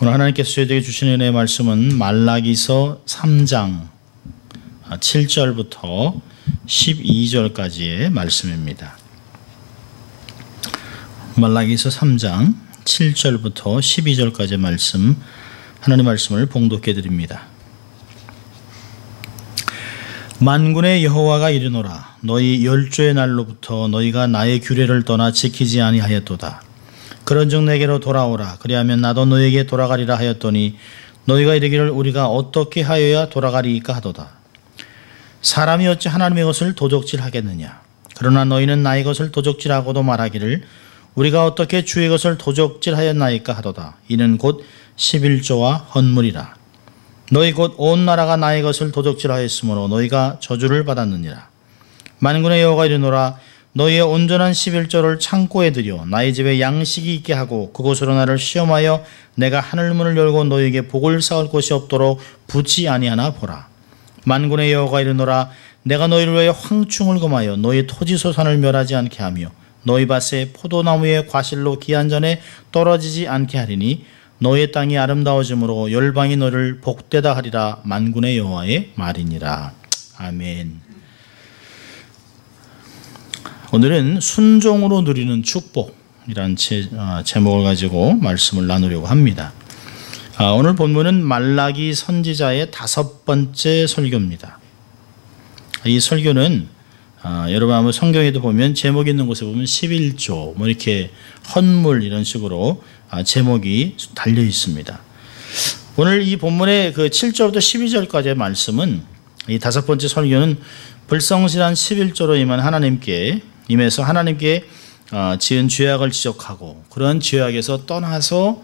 오늘 하나님께서 저희에게 주시는 은혜의 말씀은 말라기서 3장 7절부터 12절까지의 말씀입니다. 말라기서 3장 7절부터 12절까지의 말씀, 하나님의 말씀을 봉독해 드립니다. 만군의 여호와가 이르노라. 너희 열조의 날로부터 너희가 나의 규례를 떠나 지키지 아니하였도다. 그런즉 내게로 돌아오라. 그리하면 나도 너희에게 돌아가리라 하였더니 너희가 이르기를 우리가 어떻게 하여야 돌아가리이까 하도다. 사람이 어찌 하나님의 것을 도적질하겠느냐. 그러나 너희는 나의 것을 도적질하고도 말하기를 우리가 어떻게 주의 것을 도적질하였나이까 하도다. 이는 곧 11조와 헌물이라. 너희 곧 온 나라가 나의 것을 도적질하였으므로 너희가 저주를 받았느니라. 만군의 여호와가 이르노라. 너희의 온전한 11조를 창고에 들여 나의 집에 양식이 있게 하고 그곳으로 나를 시험하여 내가 하늘문을 열고 너희에게 복을 쌓을 곳이 없도록 붙지 아니하나 보라. 만군의 여호와가 이르노라. 내가 너희를 위하여 황충을 금하여 너희 토지소산을 멸하지 않게 하며 너희 밭에 포도나무의 과실로 기한 전에 떨어지지 않게 하리니 너의 땅이 아름다워짐으로 열방이 너를 복되다 하리라. 만군의 여호와의 말이니라. 아멘. 오늘은 순종으로 누리는 축복이라는 제목을 가지고 말씀을 나누려고 합니다. 오늘 본문은 말라기 선지자의 5번째 설교입니다. 이 설교는 여러분 아마 성경에도 보면 제목 있는 곳에 보면 11조 뭐 이렇게 헌물 이런 식으로 제목이 달려 있습니다. 오늘 이 본문의 그 7절부터 12절까지의 말씀은 이 5번째 설교는 불성실한 11조로 임해서 하나님께 지은 죄악을 지적하고 그런 죄악에서 떠나서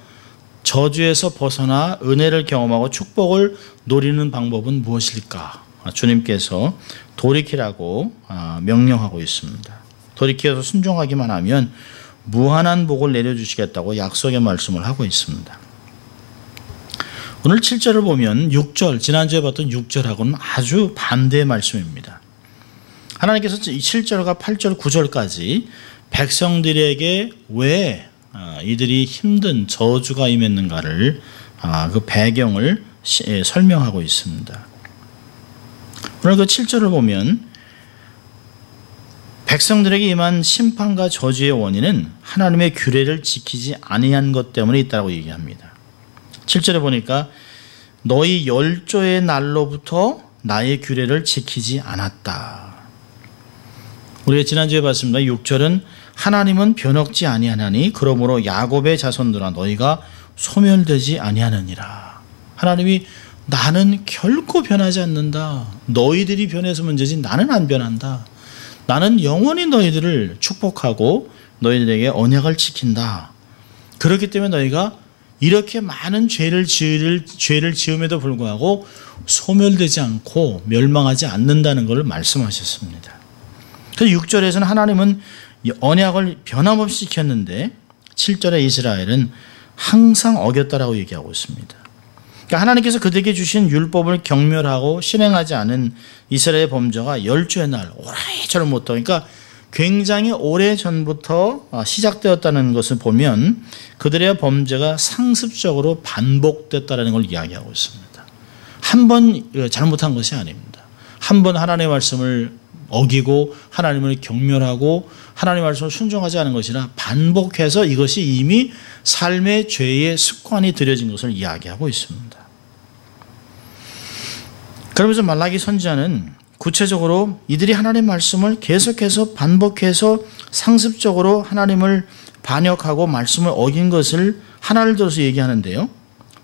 저주에서 벗어나 은혜를 경험하고 축복을 누리는 방법은 무엇일까? 주님께서 돌이키라고 명령하고 있습니다. 돌이켜서 순종하기만 하면 무한한 복을 내려주시겠다고 약속의 말씀을 하고 있습니다. 오늘 7절을 보면 6절, 지난주에 봤던 6절하고는 아주 반대의 말씀입니다. 하나님께서 7절과 8절, 9절까지 백성들에게 왜 이들이 힘든 저주가 임했는가를 그 배경을 설명하고 있습니다. 오늘 그 7절을 보면 백성들에게 임한 심판과 저주의 원인은 하나님의 규례를 지키지 아니한 것 때문에 있다고 얘기합니다. 7절에 보니까 너희 열조의 날로부터 나의 규례를 지키지 않았다. 우리가 지난주에 봤습니다. 6절은 하나님은 변혁지 아니하나니 그러므로 야곱의 자손들아 너희가 소멸되지 아니하느니라. 하나님이 나는 결코 변하지 않는다. 너희들이 변해서 문제지 나는 안 변한다. 나는 영원히 너희들을 축복하고 너희들에게 언약을 지킨다. 그렇기 때문에 너희가 이렇게 많은 죄를 지음에도 불구하고 소멸되지 않고 멸망하지 않는다는 것을 말씀하셨습니다. 그래서 6절에서는 하나님은 언약을 변함없이 지켰는데 7절에 이스라엘은 항상 어겼다라고 얘기하고 있습니다. 그러니까 하나님께서 그들에게 주신 율법을 경멸하고 실행하지 않은 이스라엘의 범죄가 열조의 날 오래전을 못 그러니까 굉장히 오래전부터 시작되었다는 것을 보면 그들의 범죄가 상습적으로 반복됐다는 걸 이야기하고 있습니다. 한 번 잘못한 것이 아닙니다. 한 번 하나님의 말씀을 어기고 하나님을 경멸하고 하나님의 말씀을 순종하지 않은 것이라 반복해서 이것이 이미 삶의 죄의 습관이 들여진 것을 이야기하고 있습니다. 그러면서 말라기 선지자는 구체적으로 이들이 하나님의 말씀을 계속해서 반복해서 상습적으로 하나님을 반역하고 말씀을 어긴 것을 하나를 들어서 얘기하는데요.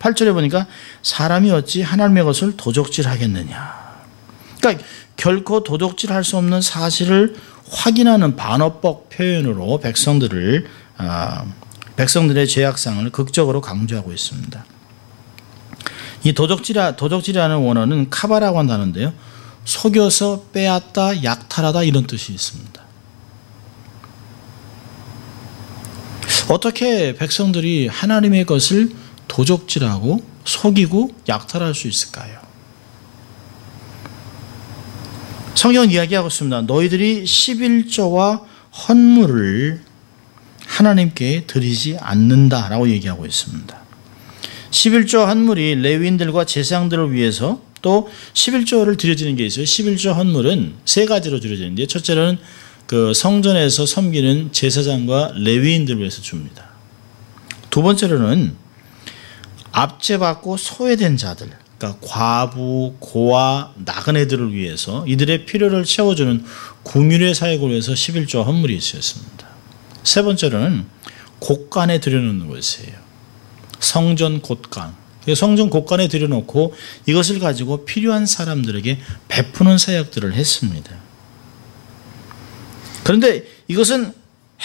8절에 보니까 사람이 어찌 하나님의 것을 도적질하겠느냐. 그러니까 결코 도적질할 수 없는 사실을 확인하는 반어법 표현으로 백성들의 죄악상을 극적으로 강조하고 있습니다. 이 도적질이라는 원어는 카바라고 한다는데요. 속여서 빼앗다, 약탈하다 이런 뜻이 있습니다. 어떻게 백성들이 하나님의 것을 도적질하고 속이고 약탈할 수 있을까요? 성경은 이야기하고 있습니다. 너희들이 11조와 헌물을 하나님께 드리지 않는다라고 얘기하고 있습니다. 11조 헌물이 레위인들과 제사장들을 위해서 또 11조를 드려지는 게 있어요. 11조 헌물은 세 가지로 드려지는데 첫째로는 그 성전에서 섬기는 제사장과 레위인들을 위해서 줍니다. 두 번째로는 압제받고 소외된 자들, 그러니까 과부, 고아, 나그네들을 위해서 이들의 필요를 채워주는 궁율의 사역을 위해서 11조 헌물이 있었습니다. 세 번째로는 곳간에 들여놓는 것이에요. 성전 곳간. 성전 곳간에 들여놓고 이것을 가지고 필요한 사람들에게 베푸는 사역들을 했습니다. 그런데 이것은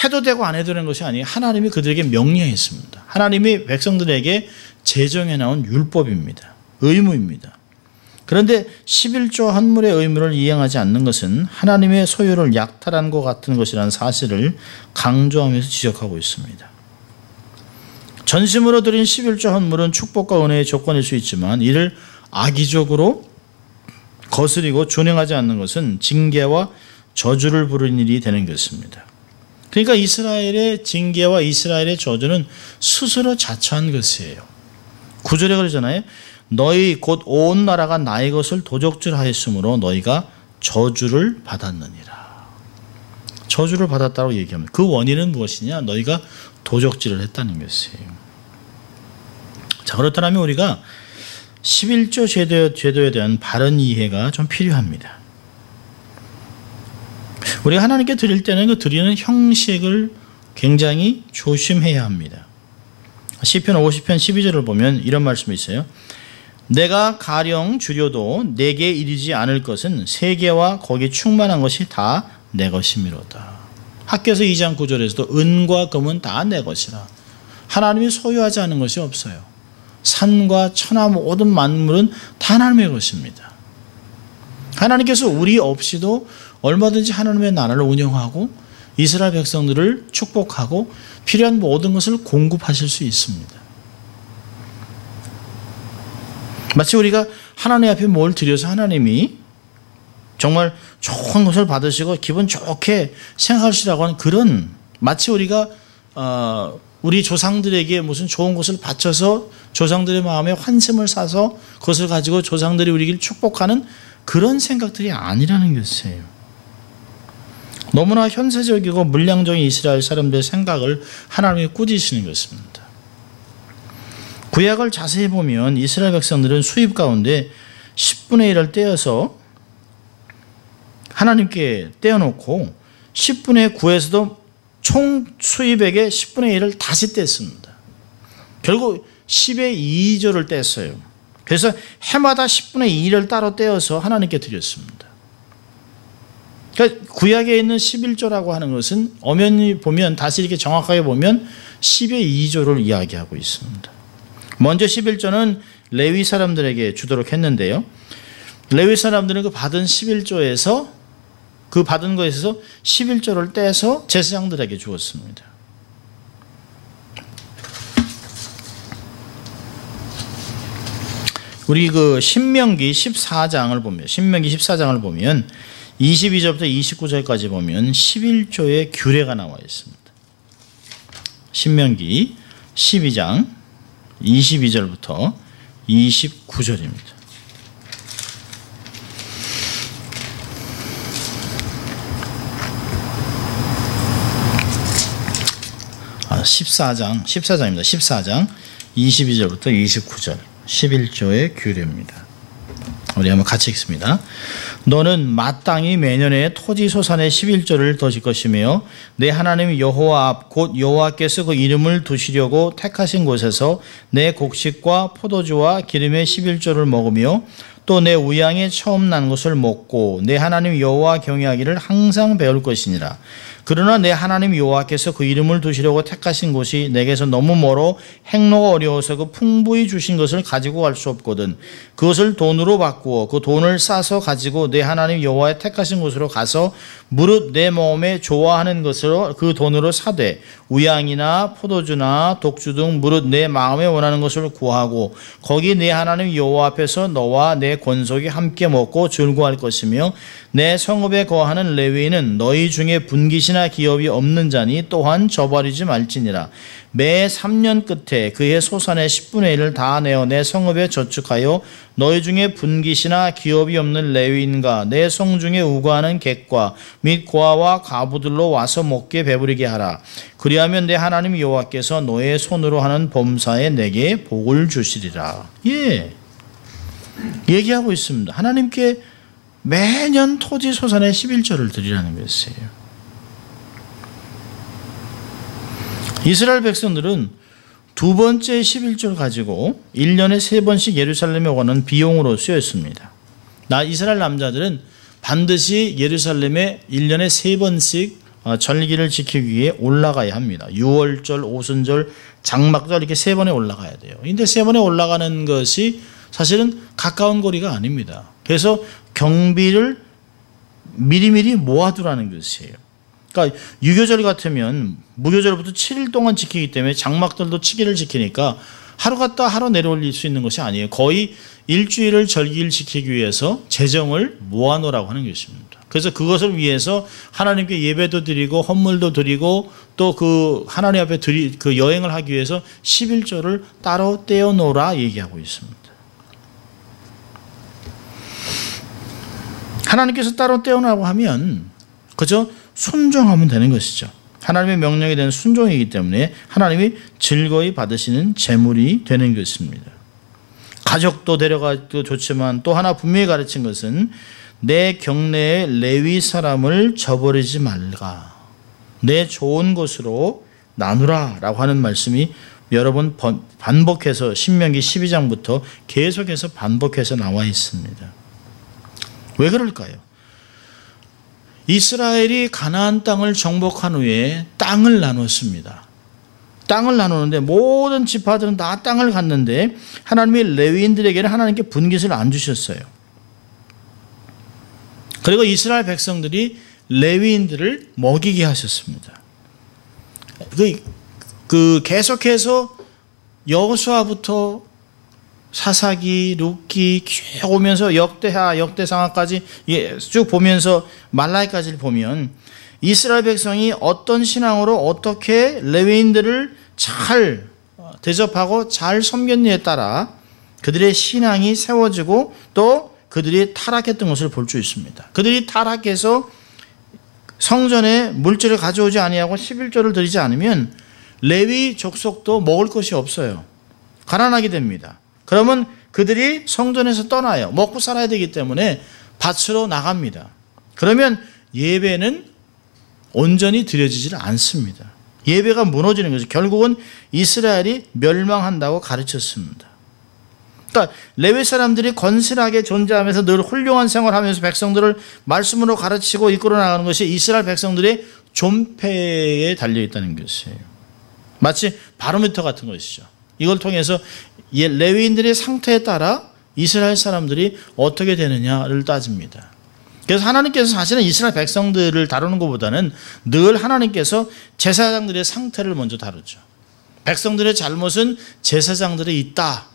해도 되고 안 해도 되는 것이 아니에요. 하나님이 그들에게 명령했습니다. 하나님이 백성들에게 제정해 나온 율법입니다. 의무입니다. 그런데 11조 헌물의 의무를 이행하지 않는 것은 하나님의 소유를 약탈한 것 같은 것이라는 사실을 강조하면서 지적하고 있습니다. 전심으로 드린 11조 헌물은 축복과 은혜의 조건일 수 있지만 이를 악의적으로 거스리고 준행하지 않는 것은 징계와 저주를 부르는 일이 되는 것입니다. 그러니까 이스라엘의 징계와 이스라엘의 저주는 스스로 자처한 것이에요. 9절에 그러잖아요. 너희 곧 온 나라가 나의 것을 도적질하였으므로 너희가 저주를 받았느니라. 저주를 받았다고 얘기합니다. 그 원인은 무엇이냐? 너희가 도적질을 했다는 것이에요. 자, 그렇다면 우리가 11조 제도에 대한 바른 이해가 좀 필요합니다. 우리가 하나님께 드릴 때는 그 드리는 형식을 굉장히 조심해야 합니다. 시편 50편 12절을 보면 이런 말씀이 있어요. 내가 가령 주려도 내게 이르지 않을 것은 세계와 거기 충만한 것이 다 내 것이미로다. 학개서 2장 9절에서도 은과 금은 다 내 것이라. 하나님이 소유하지 않은 것이 없어요. 산과 천하 모든 만물은 다 하나님의 것입니다. 하나님께서 우리 없이도 얼마든지 하나님의 나라를 운영하고 이스라엘 백성들을 축복하고 필요한 모든 것을 공급하실 수 있습니다. 마치 우리가 하나님 앞에 뭘 드려서 하나님이 정말 좋은 것을 받으시고 기분 좋게 생각하시라고 하는 그런, 마치 우리가 우리 조상들에게 무슨 좋은 것을 바쳐서 조상들의 마음에 환심을 사서 그것을 가지고 조상들이 우리를 축복하는 그런 생각들이 아니라는 것이에요. 너무나 현세적이고 물량적인 이스라엘 사람들의 생각을 하나님이 꾸짖으시는 것입니다. 구약을 자세히 보면 이스라엘 백성들은 수입 가운데 10분의 1을 떼어서 하나님께 떼어놓고 10분의 9에서도 총 수입액의 10분의 1을 다시 뗐습니다. 결국 10의 2조를 뗐어요. 그래서 해마다 10분의 2를 따로 떼어서 하나님께 드렸습니다. 그러니까 구약에 있는 11조라고 하는 것은 엄연히 보면, 다시 이렇게 정확하게 보면 10의 2조를 이야기하고 있습니다. 먼저 11조는 레위 사람들에게 주도록 했는데요. 레위 사람들은 그 받은 11조에서 그 받은 것에서 11조를 떼서 제사장들에게 주었습니다. 우리 그 신명기 14장을 보면 22절부터 29절까지 보면 11조의 규례가 나와 있습니다. 신명기 12장 22절부터 29절입니다. 14장입니다. 14장 22절부터 29절 11조의 규례입니다. 우리 한번 같이 읽습니다. 너는 마땅히 매년에 토지 소산의 11조를 더 질 것이며 내 하나님 여호와 앞 곧 여호와께서 그 이름을 두시려고 택하신 곳에서 내 곡식과 포도주와 기름의 11조를 먹으며 또 내 우양에 처음 난 것을 먹고 내 하나님 여호와 경외하기를 항상 배울 것이니라. 그러나 내 하나님 여호와께서 그 이름을 두시려고 택하신 곳이 내게서 너무 멀어 행로가 어려워서 그 풍부히 주신 것을 가지고 갈 수 없거든. 그것을 돈으로 바꾸어 그 돈을 싸서 가지고 내 하나님 여호와의 택하신 곳으로 가서 무릇 내 몸에 좋아하는 것으로 그 돈으로 사되 우양이나 포도주나 독주 등 무릇 내 마음에 원하는 것을 구하고 거기 내 하나님 여호와 앞에서 너와 내 권속이 함께 먹고 즐거워할 것이며 내 성읍에 거하는 레위인은 너희 중에 분깃이나 기업이 없는 자니 또한 저버리지 말지니라. 매 3년 끝에 그의 소산의 10분의 1을 다 내어 내 성읍에 저축하여 너희 중에 분깃이나 기업이 없는 레위인과 내 성 중에 우거하는 객과 및 고아와 과부들로 와서 먹게 배부리게 하라. 그리하면 내 하나님 여호와께서 너의 손으로 하는 범사에 내게 복을 주시리라. 예, 얘기하고 있습니다. 하나님께 매년 토지 소산의 11조를 드리라는 것이에요. 이스라엘 백성들은 두 번째 11조를 가지고 1년에 3번씩 예루살렘에 오가는 비용으로 쓰였습니다. 이스라엘 남자들은 반드시 예루살렘에 1년에 3번씩 절기를 지키기 위해 올라가야 합니다. 유월절, 오순절, 장막절 이렇게 3번에 올라가야 돼요. 그런데 3번에 올라가는 것이 사실은 가까운 거리가 아닙니다. 그래서 경비를 미리미리 모아두라는 것이에요. 그러니까 유교절 같으면 무교절부터 7일 동안 지키기 때문에 장막들도 7일을 지키니까 하루 갔다 하루 내려올 수 있는 것이 아니에요. 거의 일주일을 절기를 지키기 위해서 재정을 모아놓으라고 하는 것입니다. 그래서 그것을 위해서 하나님께 예배도 드리고 헌물도 드리고 또 그 하나님 앞에 그 여행을 하기 위해서 11조를 따로 떼어놓으라 얘기하고 있습니다. 하나님께서 따로 떼어놓으라고 하면 그저 순종하면 되는 것이죠. 하나님의 명령에 대한 순종이기 때문에 하나님이 즐거이 받으시는 재물이 되는 것입니다. 가족도 데려가도 좋지만 또 하나 분명히 가르친 것은 내 경내에 레위 사람을 저버리지 말라. 내 좋은 것으로 나누라 라고 하는 말씀이 여러 번 반복해서 신명기 12장부터 계속해서 반복해서 나와 있습니다. 왜 그럴까요? 이스라엘이 가나안 땅을 정복한 후에 땅을 나눴습니다. 땅을 나누는데 모든 지파들은 다 땅을 갖는데 하나님이 레위인들에게는 하나님께 분깃을 안 주셨어요. 그리고 이스라엘 백성들이 레위인들을 먹이게 하셨습니다. 계속해서 여호수아부터 사사기, 룻기 쭉 오면서 역대하, 역대상하까지 쭉 보면서 말라기까지를 보면 이스라엘 백성이 어떤 신앙으로 어떻게 레위인들을 잘 대접하고 잘 섬겼느냐에 따라 그들의 신앙이 세워지고 또 그들이 타락했던 것을 볼 수 있습니다. 그들이 타락해서 성전에 물질을 가져오지 아니하고 11조를 드리지 않으면 레위 족속도 먹을 것이 없어요. 가난하게 됩니다. 그러면 그들이 성전에서 떠나요. 먹고 살아야 되기 때문에 밭으로 나갑니다. 그러면 예배는 온전히 드려지질 않습니다. 예배가 무너지는 거죠. 결국은 이스라엘이 멸망한다고 가르쳤습니다. 그러니까 레위 사람들이 건실하게 존재하면서 늘 훌륭한 생활하면서 백성들을 말씀으로 가르치고 이끌어 나가는 것이 이스라엘 백성들의 존폐에 달려있다는 것이에요. 마치 바로미터 같은 것이죠. 이걸 통해서 레위인들의 상태에 따라 이스라엘 사람들이 어떻게 되느냐를 따집니다. 그래서 하나님께서 사실은 이스라엘 백성들을 다루는 것보다는 늘 하나님께서 제사장들의 상태를 먼저 다루죠. 백성들의 잘못은 제사장들이 있다.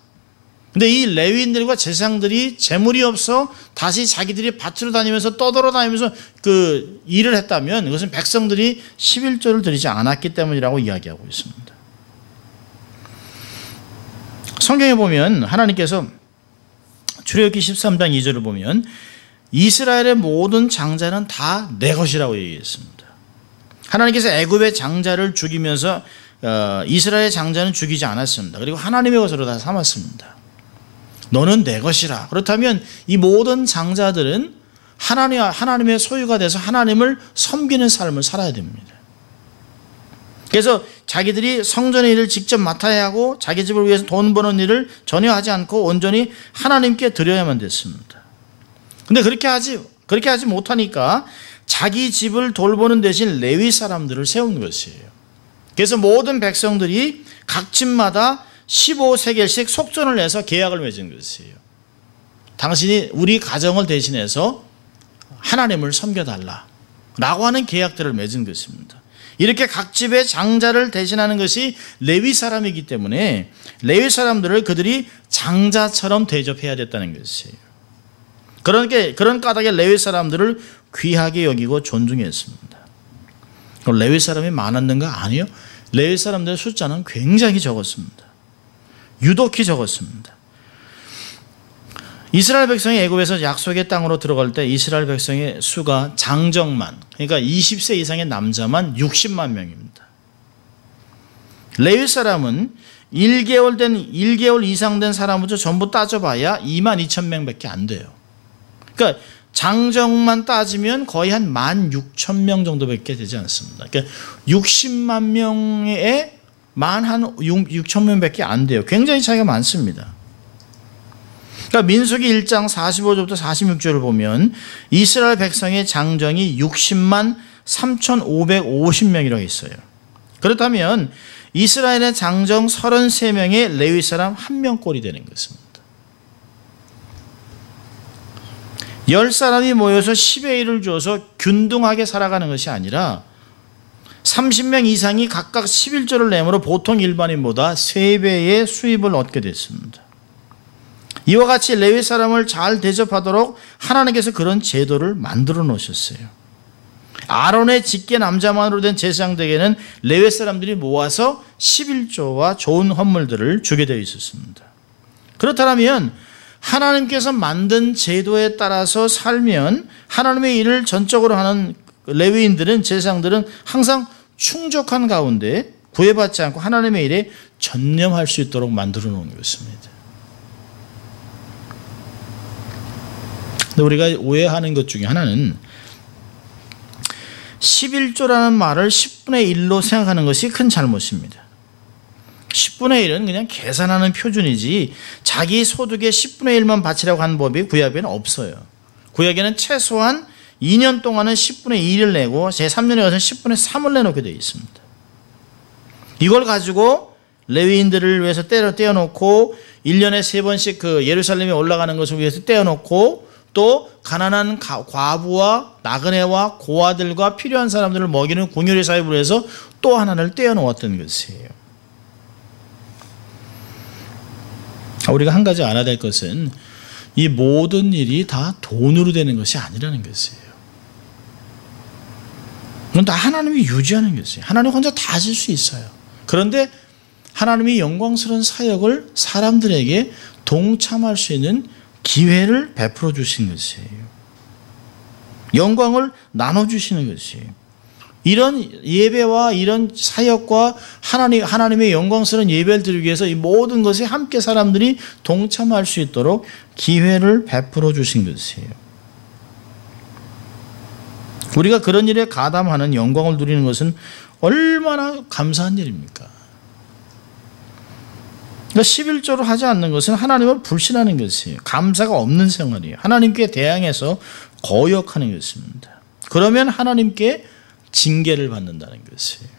근데 이 레위인들과 제사장들이 재물이 없어 다시 자기들이 밭으로 다니면서 떠돌아다니면서 그 일을 했다면 그것은 백성들이 11조를 드리지 않았기 때문이라고 이야기하고 있습니다. 성경에 보면 하나님께서 출애굽기 13장 2절을 보면 이스라엘의 모든 장자는 다 내 것이라고 얘기했습니다. 하나님께서 애굽의 장자를 죽이면서 이스라엘의 장자는 죽이지 않았습니다. 그리고 하나님의 것으로 다 삼았습니다. 너는 내 것이라. 그렇다면 이 모든 장자들은 하나님의 소유가 돼서 하나님을 섬기는 삶을 살아야 됩니다. 그래서 자기들이 성전의 일을 직접 맡아야 하고 자기 집을 위해서 돈 버는 일을 전혀 하지 않고 온전히 하나님께 드려야만 됐습니다. 근데 그렇게 하지 못하니까 자기 집을 돌보는 대신 레위 사람들을 세운 것이에요. 그래서 모든 백성들이 각 집마다 15세겔씩 속전을 내서 계약을 맺은 것이에요. 당신이 우리 가정을 대신해서 하나님을 섬겨달라 라고 하는 계약들을 맺은 것입니다. 이렇게 각 집의 장자를 대신하는 것이 레위 사람이기 때문에 레위 사람들을 그들이 장자처럼 대접해야 됐다는 것이에요. 그런 까닭에 레위 사람들을 귀하게 여기고 존중했습니다. 레위 사람이 많았는가? 아니요. 레위 사람들의 숫자는 굉장히 적었습니다. 유독히 적었습니다. 이스라엘 백성이 애굽에서 약속의 땅으로 들어갈 때 이스라엘 백성의 수가 장정만, 그러니까 20세 이상의 남자만 60만 명입니다. 레위 사람은 1개월 이상 된 사람부터 전부 따져봐야 2만 2천 명밖에 안 돼요. 그러니까 장정만 따지면 거의 한 16,000명 정도밖에 되지 않습니다. 그러니까 60만 명에 만 한 6,000명밖에 안 돼요. 굉장히 차이가 많습니다. 그러니까 민수기 1장 45절부터 46절을 보면 이스라엘 백성의 장정이 60만 3,550명이라고 있어요. 그렇다면 이스라엘의 장정 33명의 레위 사람 1명꼴이 되는 것입니다. 10사람이 모여서 10의 1을 줘서 균등하게 살아가는 것이 아니라 30명 이상이 각각 11조를 내므로 보통 일반인보다 3배의 수입을 얻게 됐습니다. 이와 같이 레위 사람을 잘 대접하도록 하나님께서 그런 제도를 만들어 놓으셨어요. 아론의 직계 남자만으로 된 제사장들에게는 레위 사람들이 모아서 11조와 좋은 헌물들을 주게 되어 있었습니다. 그렇다면 하나님께서 만든 제도에 따라서 살면 하나님의 일을 전적으로 하는 레위인들은, 제사장들은 항상 충족한 가운데 구애받지 않고 하나님의 일에 전념할 수 있도록 만들어 놓은 것입니다. 근데 우리가 오해하는 것 중에 하나는 11조라는 말을 10분의 1로 생각하는 것이 큰 잘못입니다. 10분의 1은 그냥 계산하는 표준이지 자기 소득의 10분의 1만 바치라고 하는 법이 구약에는 없어요. 구약에는 최소한 2년 동안은 10분의 1을 내고 제3년에 가서는 10분의 3을 내놓게 되어 있습니다. 이걸 가지고 레위인들을 위해서 떼어놓고 1년에 3번씩 그 예루살렘에 올라가는 것을 위해서 떼어놓고 또 가난한 과부와 나그네와 고아들과 필요한 사람들을 먹이는 궁유리 사업을 해서 또 하나를 떼어놓았던 것이에요. 우리가 한 가지 알아야 될 것은 이 모든 일이 다 돈으로 되는 것이 아니라는 것이에요. 그건 다 하나님이 유지하는 것이에요. 하나님 혼자 다 하실 수 있어요. 그런데 하나님이 영광스러운 사역을 사람들에게 동참할 수 있는 기회를 베풀어 주신 것이에요. 영광을 나눠주시는 것이에요. 이런 예배와 이런 사역과 하나님의 영광스러운 예배를 드리기 위해서 이 모든 것에 함께 사람들이 동참할 수 있도록 기회를 베풀어 주신 것이에요. 우리가 그런 일에 가담하는 영광을 누리는 것은 얼마나 감사한 일입니까? 그러니까 11조를 하지 않는 것은 하나님을 불신하는 것이에요. 감사가 없는 생활이에요. 하나님께 대항해서 거역하는 것입니다. 그러면 하나님께 징계를 받는다는 것이에요.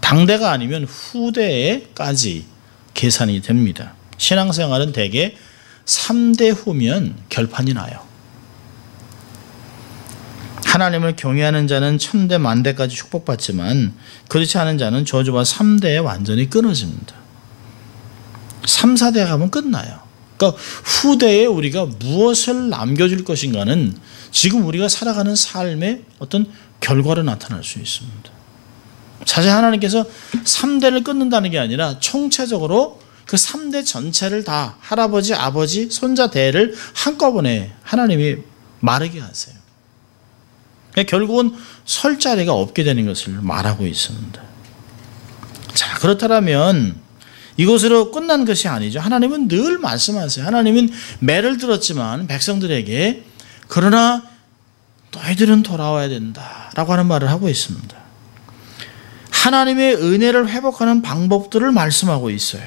당대가 아니면 후대에까지 계산이 됩니다. 신앙생활은 대개 3대 후면 결판이 나요. 하나님을 경외하는 자는 천대 만대까지 축복받지만 그렇지 않은 자는 저주와 3대에 완전히 끊어집니다. 3, 4대 가면 끝나요. 그러니까 후대에 우리가 무엇을 남겨줄 것인가는 지금 우리가 살아가는 삶의 어떤 결과로 나타날 수 있습니다. 사실 하나님께서 3대를 끊는다는 게 아니라 총체적으로 그 3대 전체를 다 할아버지, 아버지, 손자 대를 한꺼번에 하나님이 마르게 하세요. 그러니까 결국은 설 자리가 없게 되는 것을 말하고 있습니다. 자, 그렇다면 이것으로 끝난 것이 아니죠. 하나님은 늘 말씀하세요. 하나님은 매를 들었지만 백성들에게 그러나 너희들은 돌아와야 된다라고 하는 말을 하고 있습니다. 하나님의 은혜를 회복하는 방법들을 말씀하고 있어요.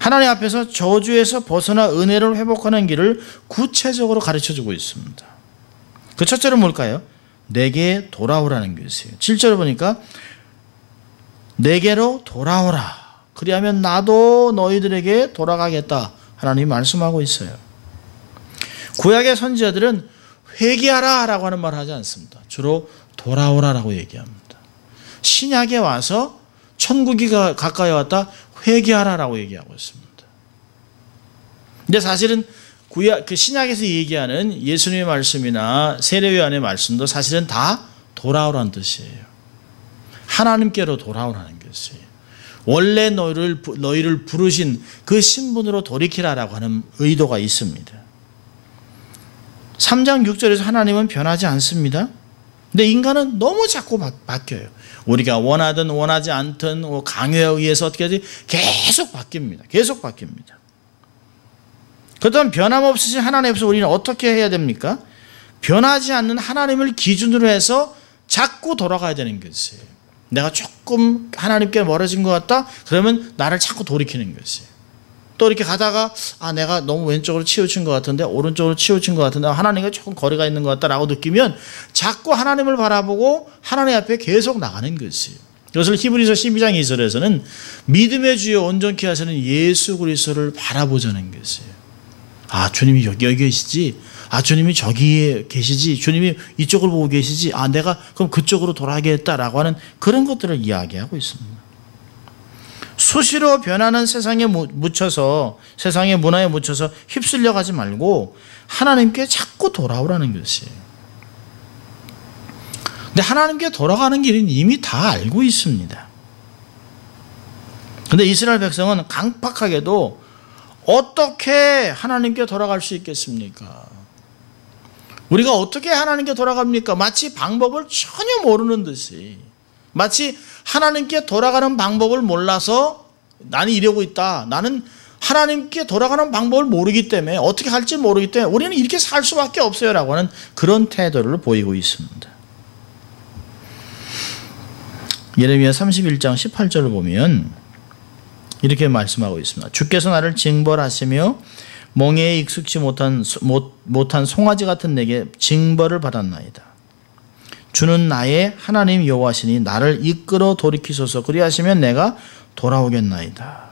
하나님 앞에서 저주에서 벗어나 은혜를 회복하는 길을 구체적으로 가르쳐주고 있습니다. 그 첫째는 뭘까요? 내게 돌아오라는 것이에요. 7절을 보니까 내게로 돌아오라. 그리하면 나도 너희들에게 돌아가겠다. 하나님이 말씀하고 있어요. 구약의 선지자들은 회개하라 라고 하는 말을 하지 않습니다. 주로 돌아오라라고 얘기합니다. 신약에 와서 천국이 가까이 왔다 회개하라 라고 얘기하고 있습니다. 근데 사실은 그 신약에서 얘기하는 예수님의 말씀이나 세례요한의 말씀도 사실은 다 돌아오라는 뜻이에요. 하나님께로 돌아오라는 것이에요. 원래 너희를 부르신 그 신분으로 돌이키라라고 하는 의도가 있습니다. 3장 6절에서 하나님은 변하지 않습니다. 근데 인간은 너무 자꾸 바뀌어요. 우리가 원하든 원하지 않든 강요에 의해서 어떻게 하지? 계속 바뀝니다. 계속 바뀝니다. 그렇다면 변함없으신 하나님 앞에서 우리는 어떻게 해야 됩니까? 변하지 않는 하나님을 기준으로 해서 자꾸 돌아가야 되는 것이에요. 내가 조금 하나님께 멀어진 것 같다? 그러면 나를 자꾸 돌이키는 것이에요. 또 이렇게 가다가 내가 너무 왼쪽으로 치우친 것 같은데 오른쪽으로 치우친 것 같은데 하나님과 조금 거리가 있는 것 같다라고 느끼면 자꾸 하나님을 바라보고 하나님 앞에 계속 나가는 것이에요. 이것을 히브리서 12장 2절에서는 믿음의 주여 온전케 하시는 예수 그리스도를 바라보자는 것이에요. 주님이 여기 계시지. 주님이 저기에 계시지. 주님이 이쪽을 보고 계시지. 내가 그럼 그쪽으로 돌아가겠다라고 하는 그런 것들을 이야기하고 있습니다. 수시로 변하는 세상에 묻혀서 세상의 문화에 묻혀서 휩쓸려 가지 말고 하나님께 자꾸 돌아오라는 것이에요. 근데 하나님께 돌아가는 길은 이미 다 알고 있습니다. 근데 이스라엘 백성은 강팍하게도 어떻게 하나님께 돌아갈 수 있겠습니까? 우리가 어떻게 하나님께 돌아갑니까? 마치 방법을 전혀 모르는 듯이, 마치 하나님께 돌아가는 방법을 몰라서 나는 이러고 있다. 나는 하나님께 돌아가는 방법을 모르기 때문에 어떻게 할지 모르기 때문에 우리는 이렇게 살 수밖에 없어요 라고 하는 그런 태도를 보이고 있습니다. 예레미야 31장 18절을 보면 이렇게 말씀하고 있습니다. 주께서 나를 징벌하시며 멍에에 익숙지 못한 송아지 같은 내게 징벌을 받았나이다. 주는 나의 하나님 여호와시니 나를 이끌어 돌이키소서. 그리하시면 내가 돌아오겠나이다.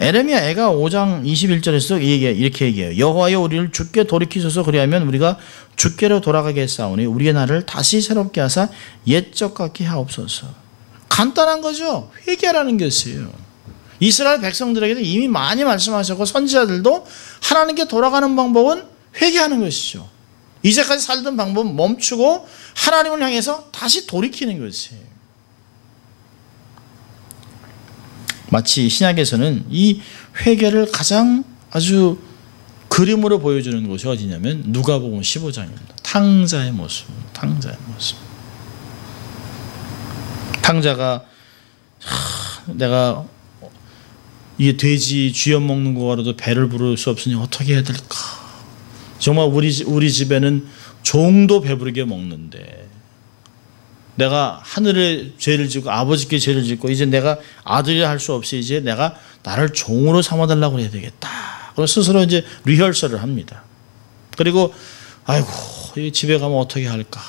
에레미야가 5장 21절에서 이렇게 얘기해요. 여호와여 우리를 주께 돌이키소서. 그리하면 우리가 주께로 돌아가겠사오니 우리의 날을 다시 새롭게 하사 옛적 같게 하옵소서. 간단한 거죠. 회개라는 것이에요. 이스라엘 백성들에게도 이미 많이 말씀하셨고 선지자들도 하나님께 돌아가는 방법은 회개하는 것이죠. 이제까지 살던 방법은 멈추고 하나님을 향해서 다시 돌이키는 것이에요. 마치 신약에서는 이 회개를 가장 아주 그림으로 보여주는 곳이 어디냐면 누가복음 15장입니다. 탕자의 모습. 탕자가 내가 이게 돼지 쥐엿 먹는 거라도 배를 부를 수 없으니 어떻게 해야 될까? 정말 우리 집에는 종도 배부르게 먹는데 내가 하늘에 죄를 짓고 아버지께 죄를 짓고 이제 내가 아들이 할 수 없이 이제 내가 나를 종으로 삼아달라고 해야 되겠다. 그래서 스스로 이제 리허설을 합니다. 그리고 아이고 이 집에 가면 어떻게 할까?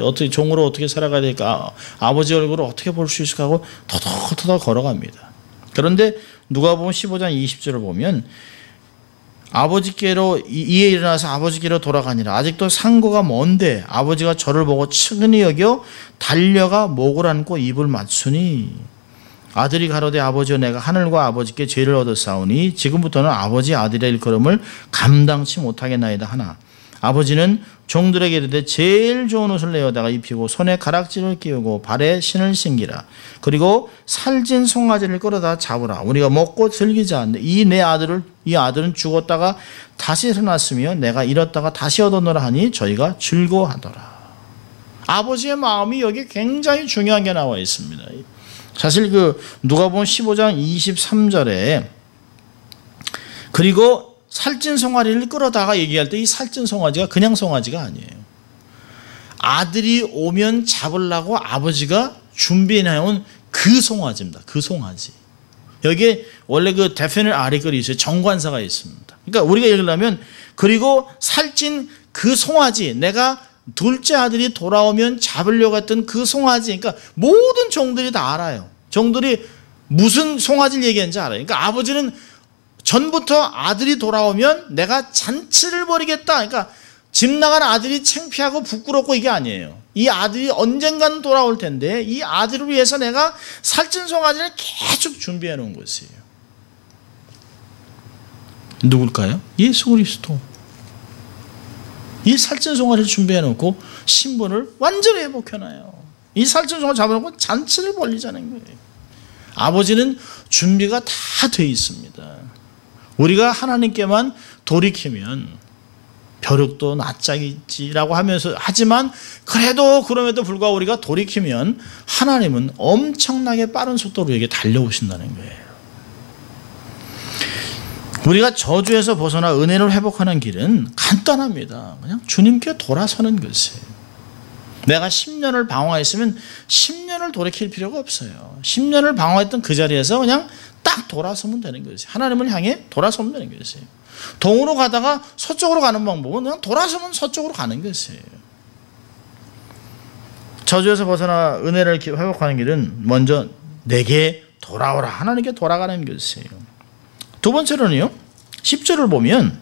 어떻게 종으로 어떻게 살아가야 될까? 아버지 얼굴을 어떻게 볼 수 있을까 하고 터덕터덕 걸어갑니다. 그런데 누가복음 15장 20절을 보면 아버지께로 이에 일어나서 아버지께로 돌아가니라. 아직도 상고가 먼데 아버지가 저를 보고 측은히 여겨 달려가 목을 안고 입을 맞추니 아들이 가로되 아버지여 내가 하늘과 아버지께 죄를 얻었사오니 지금부터는 아버지 아들의 일컬음을 감당치 못하겠나이다 하나 아버지는 종들에게 이르되 제일 좋은 옷을 내어다가 입히고 손에 가락지를 끼우고 발에 신을 신기라. 그리고 살진 송아지를 끌어다 잡으라. 우리가 먹고 즐기자. 이 아들은 죽었다가 다시 살아났으며 내가 잃었다가 다시 얻었노라 하니 저희가 즐거워하더라. 아버지의 마음이 여기 굉장히 중요한 게 나와 있습니다. 사실 누가복음 15장 23절에 그리고 살찐 송아지를 끌어다가 얘기할 때 이 살찐 송아지가 그냥 송아지가 아니에요. 아들이 오면 잡으려고 아버지가 준비해놓은 그 송아지입니다. 그 송아지. 여기에 원래 definite article이 있어요. 정관사가 있습니다. 그러니까 우리가 읽으려면 그리고 살찐 그 송아지, 내가 둘째 아들이 돌아오면 잡으려고 했던 그 송아지. 그러니까 모든 종들이 다 알아요. 종들이 무슨 송아지를 얘기하는지 알아요. 그러니까 아버지는 전부터 아들이 돌아오면 내가 잔치를 벌이겠다. 그러니까 집 나간 아들이 창피하고 부끄럽고 이게 아니에요. 이 아들이 언젠가는 돌아올 텐데 이 아들을 위해서 내가 살찐 송아지를 계속 준비해 놓은 것이에요. 누굴까요? 예수 그리스도. 이 살찐 송아지를 준비해 놓고 신분을 완전히 회복해 놔요. 이 살찐 송아지 잡아놓고 잔치를 벌리자는 거예요. 아버지는 준비가 다 돼 있습니다. 우리가 하나님께만 돌이키면 벼룩도 낯짝이지라고 하면서 하지만 그럼에도 불구하고 우리가 돌이키면 하나님은 엄청나게 빠른 속도로 우리에게 달려오신다는 거예요. 우리가 저주에서 벗어나 은혜를 회복하는 길은 간단합니다. 그냥 주님께 돌아서는 것이에요. 내가 10년을 방황했으면 10년을 돌이킬 필요가 없어요. 10년을 방황했던 그 자리에서 그냥 딱 돌아서면 되는 것이에요. 하나님을 향해 돌아서면 되는 것이에요. 동으로 가다가 서쪽으로 가는 방법은 그냥 돌아서면 서쪽으로 가는 것이에요. 저주에서 벗어나 은혜를 회복하는 길은 먼저 내게 돌아오라, 하나님께 돌아가는 것이에요. 두 번째로는요, 10절을 보면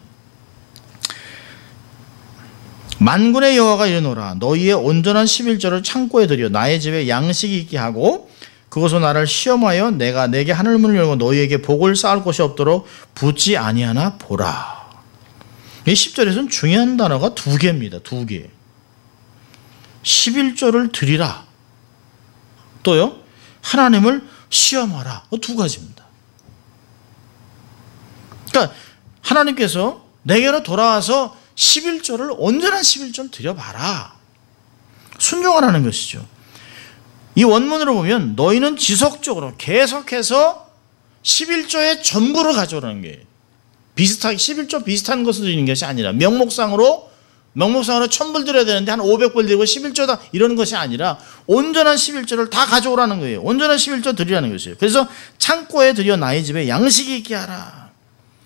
만군의 여호와가 이르노라, 너희의 온전한 11조를 창고에 들여 나의 집에 양식이 있게 하고 그것으로 나를 시험하여 내가 내게 하늘문을 열고 너희에게 복을 쌓을 곳이 없도록 붙지 아니하나 보라. 이 10절에서는 중요한 단어가 두 개입니다. 두 개. 11조를 드리라, 또요 하나님을 시험하라. 두 가지입니다. 그러니까 하나님께서 내게로 돌아와서 11조를 온전한 11조를 드려봐라. 순종하라는 것이죠. 이 원문으로 보면 너희는 지속적으로 계속해서 11조의 전부를 가져오라는 게, 비슷하게 11조 비슷한 것을 드리는 것이 아니라 명목상으로 1000불 드려야 되는데 한 500불 드리고 11조다 이러는 것이 아니라 온전한 11조를 다 가져오라는 거예요. 온전한 11조 드리라는 것이에요. 그래서 창고에 들여 나의 집에 양식이 있게 하라.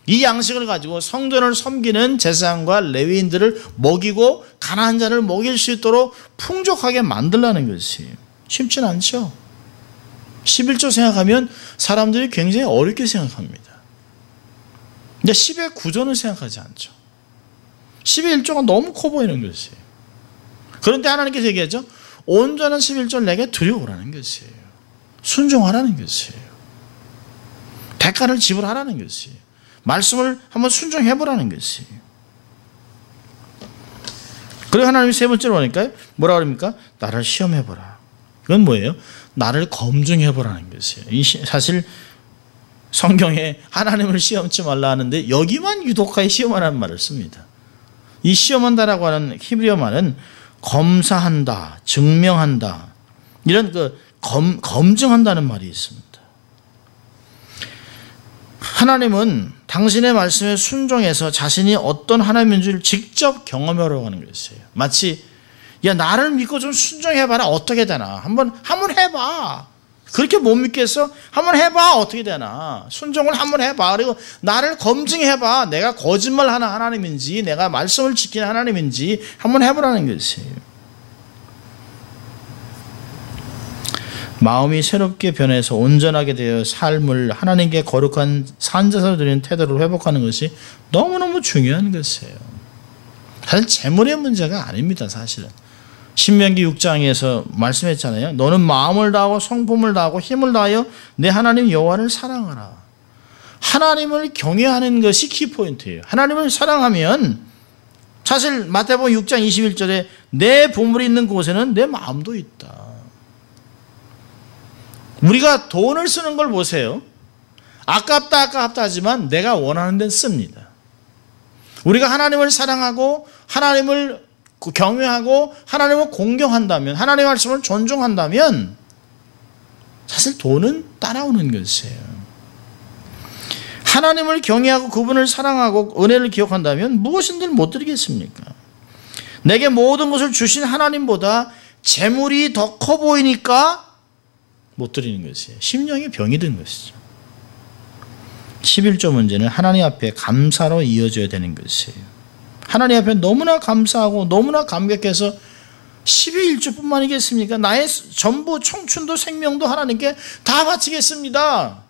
이 양식을 가지고 성전을 섬기는 제사장과 레위인들을 먹이고 가난한 자를 먹일 수 있도록 풍족하게 만들라는 것이에요. 쉽진 않죠. 11조 생각하면 사람들이 굉장히 어렵게 생각합니다. 근데 10의 구조는 생각하지 않죠. 11조가 너무 커 보이는 것이에요. 그런데 하나님께서 얘기하죠. 온전한 11조를 내게 드려오라는 것이에요. 순종하라는 것이에요. 대가를 지불하라는 것이에요. 말씀을 한번 순종해보라는 것이에요. 그리고 하나님이 세 번째로 보니까 뭐라 그럽니까? 나를 시험해보라. 이건 뭐예요? 나를 검증해보라는 것이에요. 사실 성경에 하나님을 시험치 말라 하는데 여기만 유독하게 시험하라는 말을 씁니다. 이 시험한다라고 하는 히브리어 말은 검사한다, 증명한다, 이런 검증한다는 말이 있습니다. 하나님은 당신의 말씀에 순종해서 자신이 어떤 하나님인지를 직접 경험하려고 하는 것이에요. 마치 야, 나를 믿고 좀 순종해봐라. 어떻게 되나? 한번 해봐. 그렇게 못 믿겠어? 한번 해봐. 어떻게 되나? 순종을 한번 해봐. 그리고 나를 검증해봐. 내가 거짓말하는 하나님인지 내가 말씀을 지키는 하나님인지 한번 해보라는 것이에요. 마음이 새롭게 변해서 온전하게 되어 삶을 하나님께 거룩한 산제사로 드리는 태도를 회복하는 것이 너무너무 중요한 것이에요. 사실 재물의 문제가 아닙니다. 사실은 신명기 6장에서 말씀했잖아요. 너는 마음을 다하고 성품을 다하고 힘을 다하여 내 하나님 여호와를 사랑하라. 하나님을 경외하는 것이 키포인트예요. 하나님을 사랑하면 사실 마태복음 6장 21절에 내 보물이 있는 곳에는 내 마음도 있다. 우리가 돈을 쓰는 걸 보세요. 아깝다 하지만 내가 원하는 데는 씁니다. 우리가 하나님을 사랑하고 하나님을 경외하고 하나님을 공경한다면, 하나님의 말씀을 존중한다면 사실 돈은 따라오는 것이에요. 하나님을 경외하고 그분을 사랑하고 은혜를 기억한다면 무엇인들 못 드리겠습니까? 내게 모든 것을 주신 하나님보다 재물이 더 커 보이니까 못 드리는 것이에요. 심령이 병이 든 것이죠. 11조 문제는 하나님 앞에 감사로 이어져야 되는 것이에요. 하나님 앞에 너무나 감사하고 너무나 감격해서 12일주뿐만이겠습니까? 나의 전부 청춘도 생명도 하나님께 다 바치겠습니다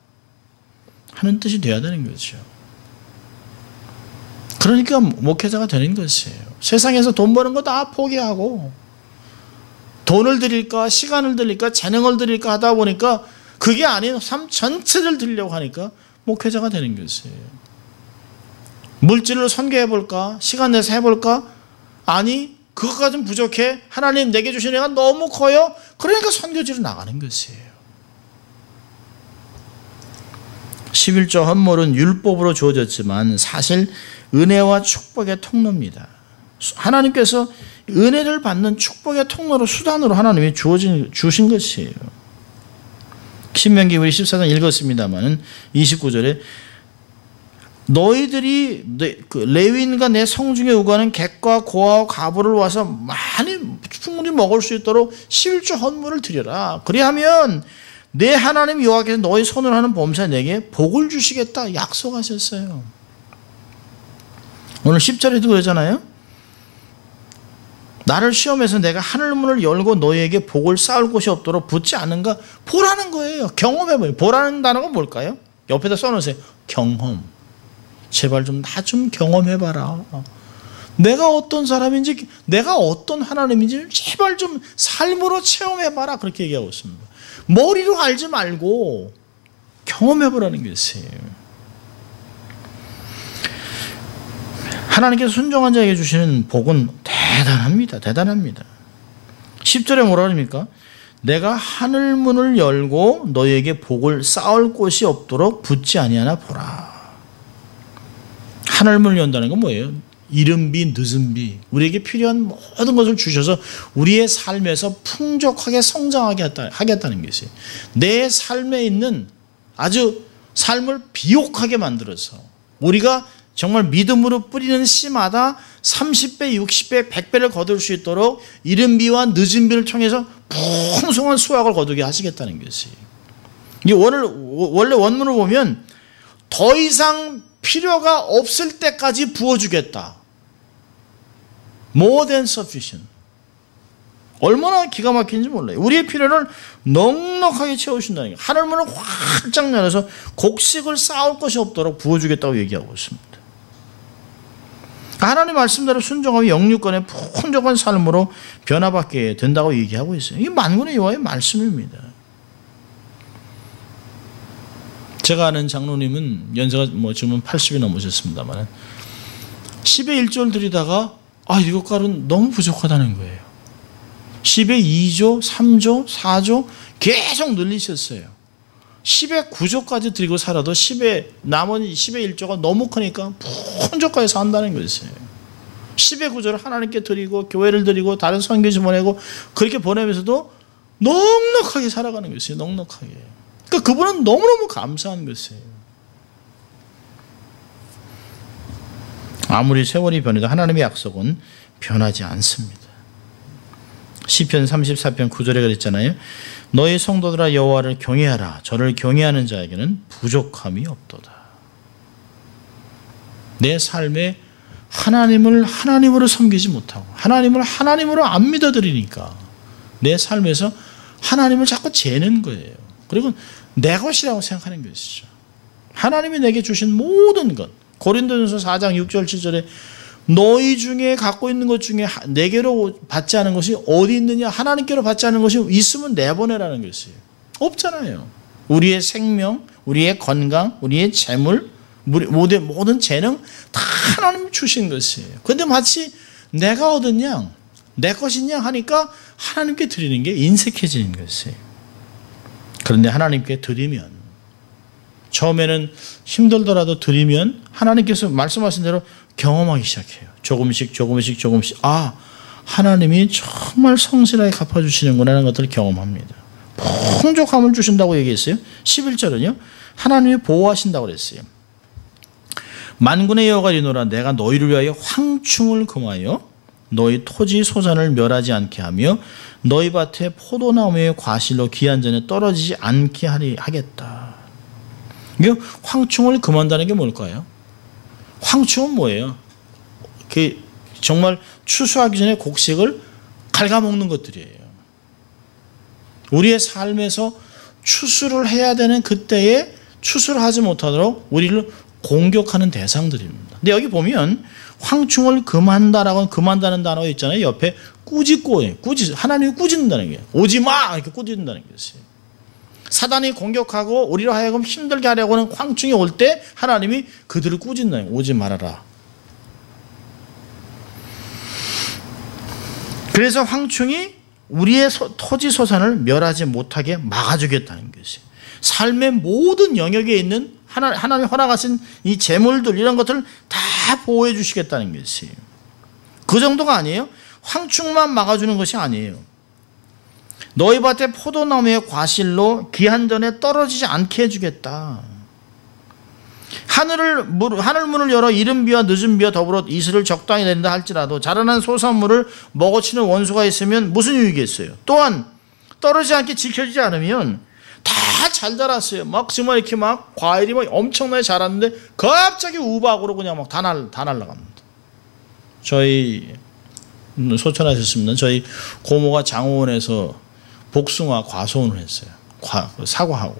하는 뜻이 되어야 되는 거죠. 그러니까 목회자가 되는 것이에요. 세상에서 돈 버는 거 다 포기하고 돈을 드릴까 시간을 드릴까 재능을 드릴까 하다 보니까 그게 아닌 삶 전체를 드리려고 하니까 목회자가 되는 것이에요. 물질을 선교해볼까? 시간 내서 해볼까? 아니, 그것까지는 부족해. 하나님 내게 주신 은혜가 너무 커요. 그러니까 선교지로 나가는 것이에요. 11조 헌물은 율법으로 주어졌지만 사실 은혜와 축복의 통로입니다. 하나님께서 은혜를 받는 축복의 통로로 수단으로 하나님이 주신 것이에요. 신명기 우리 14장 읽었습니다만 29절에 너희들이 레위인과 내 성중에 우거하는 객과 고아와 과부를 와서 많이 충분히 먹을 수 있도록 11조 헌물을 드려라. 그리하면 내 하나님 여호와께서 너희 손으로 하는 범사에 내게 복을 주시겠다 약속하셨어요. 오늘 10절에도 그러잖아요. 나를 시험해서 내가 하늘문을 열고 너희에게 복을 쌓을 곳이 없도록 붙지 않은가 보라는 거예요. 경험해봐요. 보라는 단어가 뭘까요? 옆에다 써놓으세요. 경험. 제발 좀 나 좀 경험해봐라. 내가 어떤 사람인지, 내가 어떤 하나님인지 제발 좀 삶으로 체험해봐라. 그렇게 얘기하고 있습니다. 머리로 알지 말고 경험해보라는 것이에요. 하나님께서 순종한 자에게 주시는 복은 대단합니다. 대단합니다. 10절에 뭐라 그럽니까? 내가 하늘문을 열고 너희에게 복을 쌓을 곳이 없도록 붙지 아니하나 보라. 하늘문을 연다는 건 뭐예요? 이른 비 늦은 비 우리에게 필요한 모든 것을 주셔서 우리의 삶에서 풍족하게 성장하게 하겠다는 것이에요. 내 삶에 있는 아주 삶을 비옥하게 만들어서 우리가 정말 믿음으로 뿌리는 씨마다 30배, 60배, 100배를 거둘 수 있도록 이른 비와 늦은 비를 통해서 풍성한 수확을 거두게 하시겠다는 것이에요. 이게 원래 원문을 보면 더 이상 필요가 없을 때까지 부어주겠다. More than sufficient. 얼마나 기가 막힌지 몰라요. 우리의 필요를 넉넉하게 채우신다는 거예요. 하늘문을 활짝 열어서 곡식을 쌓을 것이 없도록 부어주겠다고 얘기하고 있습니다. 하나님 말씀대로 순종하며 영육간의 풍족한 삶으로 변화받게 된다고 얘기하고 있어요. 이게 만군의 여호와의 말씀입니다. 제가 아는 장로님은 연세가 지금은 80이 넘으셨습니다만 10의 1조를 드리다가 이것 가루는 너무 부족하다는 거예요. 10의 2조, 3조, 4조 계속 늘리셨어요. 10의 9조까지 드리고 살아도 나머지 10의 1조가 너무 크니까 풍족하게 산다는 것이에요. 10의 9조를 하나님께 드리고 교회를 드리고 다른 선교지 보내고 그렇게 보내면서도 넉넉하게 살아가는 것이에요. 넉넉하게. 그러니까 그분은 너무너무 감사한 것이에요. 아무리 세월이 변해도 하나님의 약속은 변하지 않습니다. 시편 34편 9절에 그랬잖아요. 너희 성도들아 여호와를 경외하라. 저를 경외하는 자에게는 부족함이 없도다. 내 삶에 하나님을 하나님으로 섬기지 못하고 하나님을 하나님으로 안 믿어드리니까 내 삶에서 하나님을 자꾸 재는 거예요. 그리고 내 것이라고 생각하는 것이죠. 하나님이 내게 주신 모든 것. 고린도전서 4장 6절 7절에 너희 중에 갖고 있는 것 중에 내게로 받지 않은 것이 어디 있느냐? 하나님께로 받지 않은 것이 있으면 내보내라는 것이에요. 없잖아요. 우리의 생명, 우리의 건강, 우리의 재물, 모든 재능 다 하나님이 주신 것이에요. 그런데 마치 내가 얻은 양, 내 것인 양 하니까 하나님께 드리는 게 인색해지는 것이에요. 그런데 하나님께 드리면 처음에는 힘들더라도 드리면 하나님께서 말씀하신 대로 경험하기 시작해요. 조금씩 하나님이 정말 성실하게 갚아주시는구나 하는 것들을 경험합니다. 풍족함을 주신다고 얘기했어요. 11절은요. 하나님이 보호하신다고 그랬어요. 만군의 여호와가 이르노라 내가 너희를 위하여 황충을 금하여 너희 토지 소산을 멸하지 않게 하며 너희 밭에 포도나무의 과실로 귀한 전에 떨어지지 않게 하겠다. 이게 황충을 금한다는 게 뭘까요? 황충은 뭐예요? 정말 추수하기 전에 곡식을 갉아먹는 것들이에요. 우리의 삶에서 추수를 해야 되는 그때에 추수를 하지 못하도록 우리를 공격하는 대상들입니다. 근데 여기 보면 황충을 금한다는 단어가 있잖아요. 옆에 하나님이 꾸짖는다는 게 오지마 이렇게 꾸짖는다는 것이에요. 사단이 공격하고 우리로 하여금 힘들게 하려고 하는 황충이 올 때 하나님이 그들을 꾸짖나요? 오지 말아라. 그래서 황충이 우리의 토지 소산을 멸하지 못하게 막아주겠다는 것이, 삶의 모든 영역에 있는 하나님 허락하신 이 재물들, 이런 것들을 다 보호해 주시겠다는 것이, 그 정도가 아니에요. 황충만 막아주는 것이 아니에요. 너희 밭에 포도나무의 과실로 기한전에 떨어지지 않게 해주겠다. 하늘문을 열어 이른 비와 늦은 비와 더불어 이슬을 적당히 내린다 할지라도 자라난 소산물을 먹어치는 원수가 있으면 무슨 유익이 있어요? 또한 떨어지지 않게 지켜지지 않으면 다 잘 자랐어요. 막 정말 이렇게 막 과일이 막 엄청나게 자랐는데 갑자기 우박으로 그냥 막 다 날아갑니다. 저희 소천하에 있습니다. 저희 고모가 장호원에서 복숭아 과소원을 했어요. 사과하고.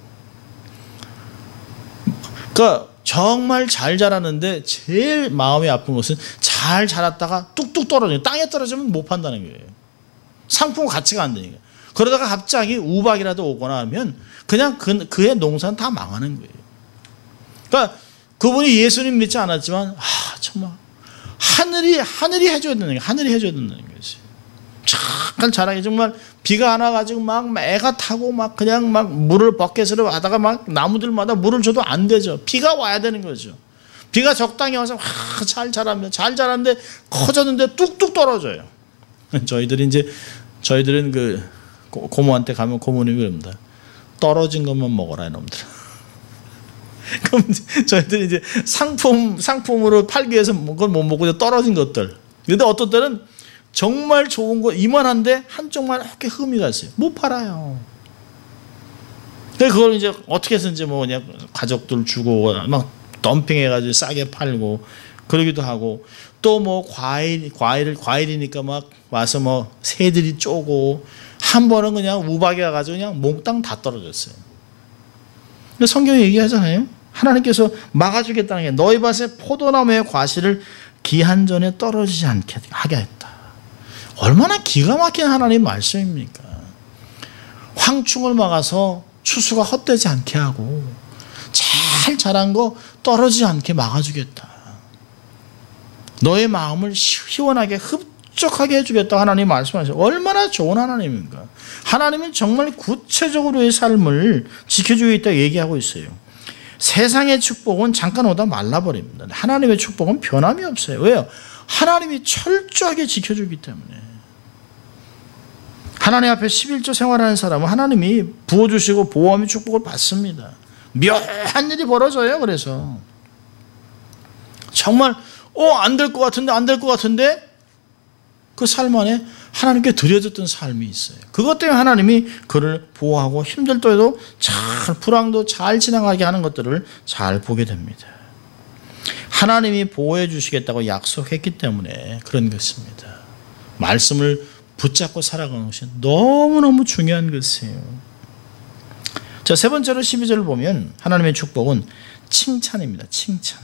그러니까 정말 잘 자랐는데 제일 마음이 아픈 것은 잘 자랐다가 뚝뚝 떨어져요. 땅에 떨어지면 못 판다는 거예요. 상품 가치가 안 되니까. 그러다가 갑자기 우박이라도 오거나 하면 그냥 그의 농사는 다 망하는 거예요. 그러니까 그분이 예수님 믿지 않았지만 정말 하늘이 해줘야 되는 거예요. 하늘이 해줘야 된다는 것이. 잘 자라게 정말 비가 안 와가지고 막 애가 타고 막 그냥 막 물을 버켓으로 하다가 막 나무들마다 물을 줘도 안 되죠. 비가 와야 되는 거죠. 비가 적당히 와서 잘 자랍니다. 잘 자랐는데 커졌는데 뚝뚝 떨어져요. 저희들은 그 고모한테 가면 고모님이 그럽니다. 떨어진 것만 먹어라 이놈들. 그럼 저희들이 이제 상품으로 팔기 위해서 그걸 못 먹고 떨어진 것들. 근데 어떤 때는 정말 좋은 거 이만한데 한쪽만 이렇게 흠이 갔어요. 못 팔아요. 그걸 이제 어떻게 해서인지 뭐 그냥 가족들 주고 막 덤핑해가지고 싸게 팔고 그러기도 하고, 또 뭐 과일이니까 막 와서 뭐 새들이 쪼고, 한 번은 그냥 우박이 와가지고 그냥 몽땅 다 떨어졌어요. 근데 성경이 얘기하잖아요. 하나님께서 막아주겠다는 게 너희 밭에 포도나무의 과실을 기한 전에 떨어지지 않게 하게 했다. 얼마나 기가 막힌 하나님 말씀입니까? 황충을 막아서 추수가 헛되지 않게 하고 잘 자란 거 떨어지지 않게 막아주겠다. 너의 마음을 시원하게 흡족하게 해주겠다 하나님 말씀하셔요. 얼마나 좋은 하나님입니까? 하나님은 정말 구체적으로의 삶을 지켜주겠다 얘기하고 있어요. 세상의 축복은 잠깐 오다 말라버립니다. 하나님의 축복은 변함이 없어요. 왜요? 하나님이 철저하게 지켜주기 때문에. 하나님 앞에 11조 생활하는 사람은 하나님이 부어주시고 보호하며 축복을 받습니다. 묘한 일이 벌어져요. 그래서 정말 안 될 것 같은데 그 삶 안에 하나님께 드려졌던 삶이 있어요. 그것 때문에 하나님이 그를 보호하고 힘들 때도 불황도 잘 지나가게 하는 것들을 잘 보게 됩니다. 하나님이 보호해 주시겠다고 약속했기 때문에 그런 것입니다. 말씀을 붙잡고 살아가는 것이 너무너무 중요한 것이에요. 자, 세 번째로 12절을 보면 하나님의 축복은 칭찬입니다. 칭찬.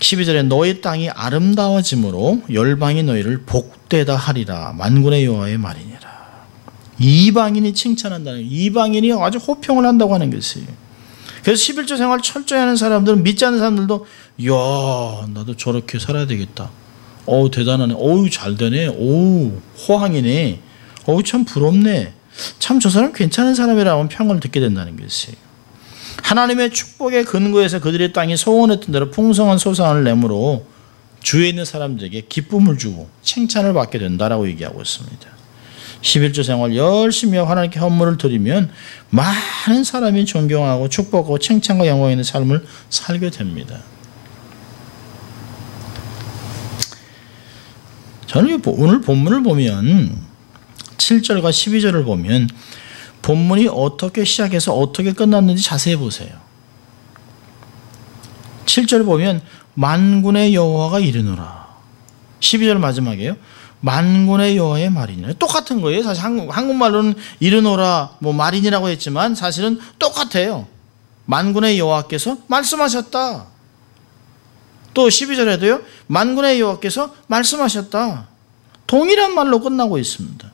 12절에 너희 땅이 아름다워짐으로 열방이 너희를 복되다 하리라. 만군의 여호와의 말이니라. 이방인이 칭찬한다는, 이방인이 아주 호평을 한다고 하는 것이에요. 그래서 11조 생활 철저히 하는 사람들은, 믿지 않는 사람들도 이야 나도 저렇게 살아야 되겠다. 대단하네. 잘 되네. 호황이네. 참 부럽네. 참 저 사람 괜찮은 사람이라고 평을 듣게 된다는 것이에요. 하나님의 축복의 근거에서 그들의 땅이 소원했던 대로 풍성한 소산을 내므로 주위에 있는 사람들에게 기쁨을 주고 칭찬을 받게 된다라고 얘기하고 있습니다. 11조 생활 열심히 하고 하나님께 헌물을 드리면 많은 사람이 존경하고 축복하고 칭찬과 영광 있는 삶을 살게 됩니다. 저는 오늘 본문을 보면 7절과 12절을 보면 본문이 어떻게 시작해서 어떻게 끝났는지 자세히 보세요. 7절 보면 만군의 여호와가 이르노라. 12절 마지막이에요. 만군의 여호와의 말이니라. 똑같은 거예요. 사실 한국말로는 이르노라 말인이라고 했지만 사실은 똑같아요. 만군의 여호와께서 말씀하셨다. 또 12절에도요. 만군의 여호와께서 말씀하셨다. 동일한 말로 끝나고 있습니다.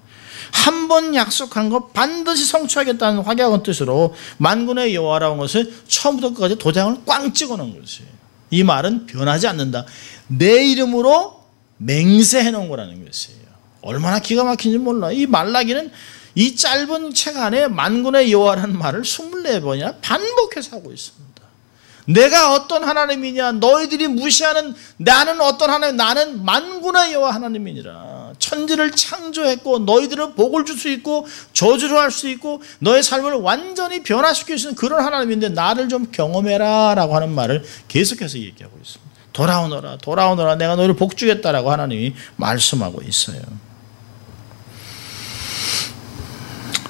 한 번 약속한 거 반드시 성취하겠다는 확약한 뜻으로 만군의 여호와라는 것을 처음부터 끝까지 도장을 꽝 찍어놓은 것이에요. 이 말은 변하지 않는다. 내 이름으로 맹세해 놓은 거라는 것이에요. 얼마나 기가 막힌지 몰라. 이 말라기는 이 짧은 책 안에 만군의 여호와라는 말을 24번이나 반복해서 하고 있습니다. 내가 어떤 하나님이냐, 너희들이 무시하는 나는 어떤 하나님, 나는 만군의 여호와 하나님이니라. 천지를 창조했고 너희들은 복을 줄 수 있고 저주를 할 수 있고 너의 삶을 완전히 변화시킬 수 있는 그런 하나님인데 나를 좀 경험해라 라고 하는 말을 계속해서 얘기하고 있습니다. 돌아오너라 돌아오너라 내가 너희를 복주겠다라고 하나님이 말씀하고 있어요.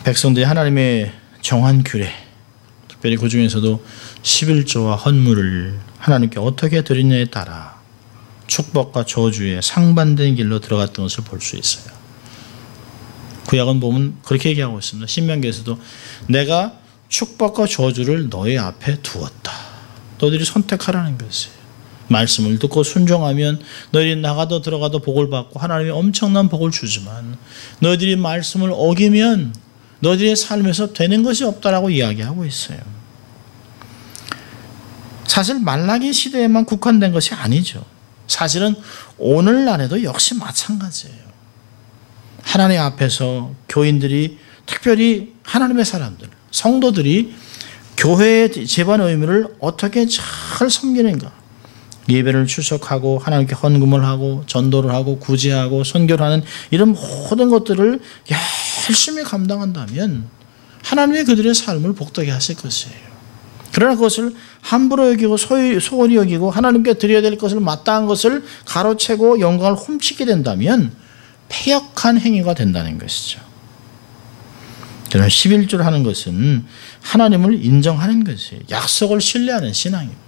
백성들이 하나님의 정한 규례, 특별히 그 중에서도 11조와 헌물을 하나님께 어떻게 드리느냐에 따라 축복과 저주의 상반된 길로 들어갔던 것을 볼 수 있어요. 구약은 보면 그렇게 얘기하고 있습니다. 신명기에서도 내가 축복과 저주를 너희 앞에 두었다. 너희들이 선택하라는 것이에요. 말씀을 듣고 순종하면 너희들이 나가도 들어가도 복을 받고 하나님이 엄청난 복을 주지만 너희들이 말씀을 어기면 너희들의 삶에서 되는 것이 없다라고 이야기하고 있어요. 사실 말라기 시대에만 국한된 것이 아니죠. 사실은 오늘날에도 역시 마찬가지예요. 하나님 앞에서 교인들이 특별히 하나님의 사람들, 성도들이 교회의 제반 의무를 어떻게 잘 섬기는가. 예배를 출석하고 하나님께 헌금을 하고 전도를 하고 구제하고 선교를 하는 이런 모든 것들을 열심히 감당한다면 하나님이 그들의 삶을 복되게 하실 것이에요. 그러나 그것을 함부로 여기고 소홀히 여기고 하나님께 드려야 될 것을 마땅한 것을 가로채고 영광을 훔치게 된다면 패역한 행위가 된다는 것이죠. 그러나 11조를 하는 것은 하나님을 인정하는 것이에요. 약속을 신뢰하는 신앙입니다.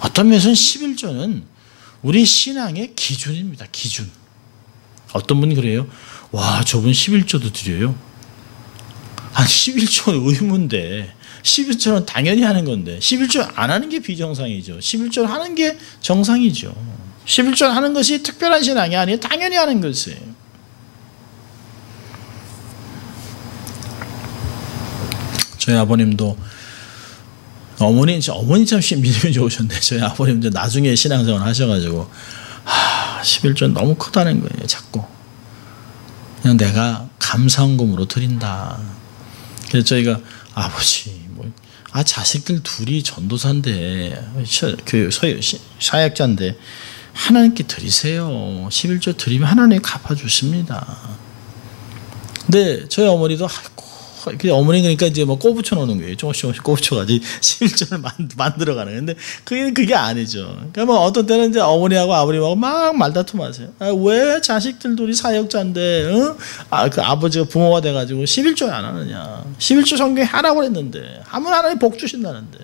어떤 면에서는 11조는 우리 신앙의 기준입니다. 기준. 어떤 분이 그래요. 와, 저분 11조도 드려요. 아니 11조는 의무인데 11조는 당연히 하는 건데 11조 안 하는 게 비정상이죠. 11조 하는 게 정상이죠. 11조 하는 것이 특별한 신앙이 아니에요. 당연히 하는 것이에요. 저희 아버님도 어머니 참 믿음이 좋으셨는데 저희 아버님도 나중에 신앙생활 하셔가지고 11조 너무 크다는 거예요. 자꾸 그냥 내가 감사헌금으로 드린다. 그래서 저희가 아버지 자식들 둘이 전도사인데 그 사역자인데 하나님께 드리세요. 11조 드리면 하나님이 갚아주십니다. 근데 저희 어머니도 어머니 그러니까 이제 뭐 꼬부쳐 놓는 거예요. 조금씩 꼬부쳐가지고 11조를 만들어가는 건데 그게 아니죠. 그러니까 뭐 어떤 때는 이제 어머니하고 아버님하고 막 말다툼하세요. 왜 자식들 둘이 사역자인데, 그 아버지가 부모가 돼가지고 11조 안 하느냐. 11조 성경에 하라고 했는데 하면 하나님 복 주신다는데.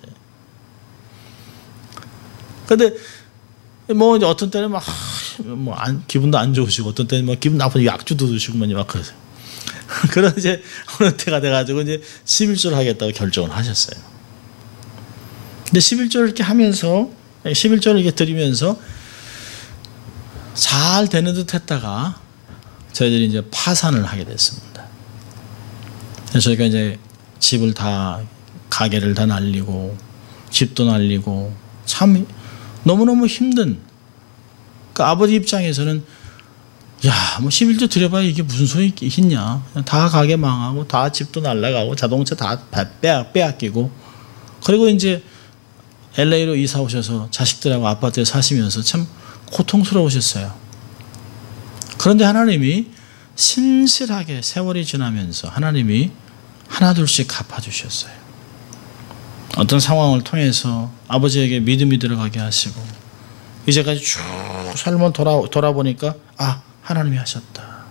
근데 뭐 이제 어떤 때는 막 기분도 안 좋으시고 어떤 때는 막 기분 나쁘고 약주도 드시고 막 그러세요. 그런 이제 어느 때가 돼가지고 이제 11조를 하겠다고 결정을 하셨어요. 근데 11조를 이렇게 하면서 11조를 이렇게 드리면서 잘 되는 듯 했다가 저희들이 이제 파산을 하게 됐습니다. 그래서 저희가 이제 집을 다 가게를 다 날리고 집도 날리고 참 너무너무 힘든 그 아버지 입장에서는 뭐 11조 드려봐야 이게 무슨 소용이 있냐. 다 가게 망하고 다 집도 날라가고 자동차 다 빼앗기고 그리고 이제 LA로 이사 오셔서 자식들하고 아파트에 사시면서 참 고통스러우셨어요. 그런데 하나님이 신실하게 세월이 지나면서 하나님이 하나둘씩 갚아주셨어요. 어떤 상황을 통해서 아버지에게 믿음이 들어가게 하시고 이제까지 쭉 삶을 돌아보니까 하나님이 하셨다.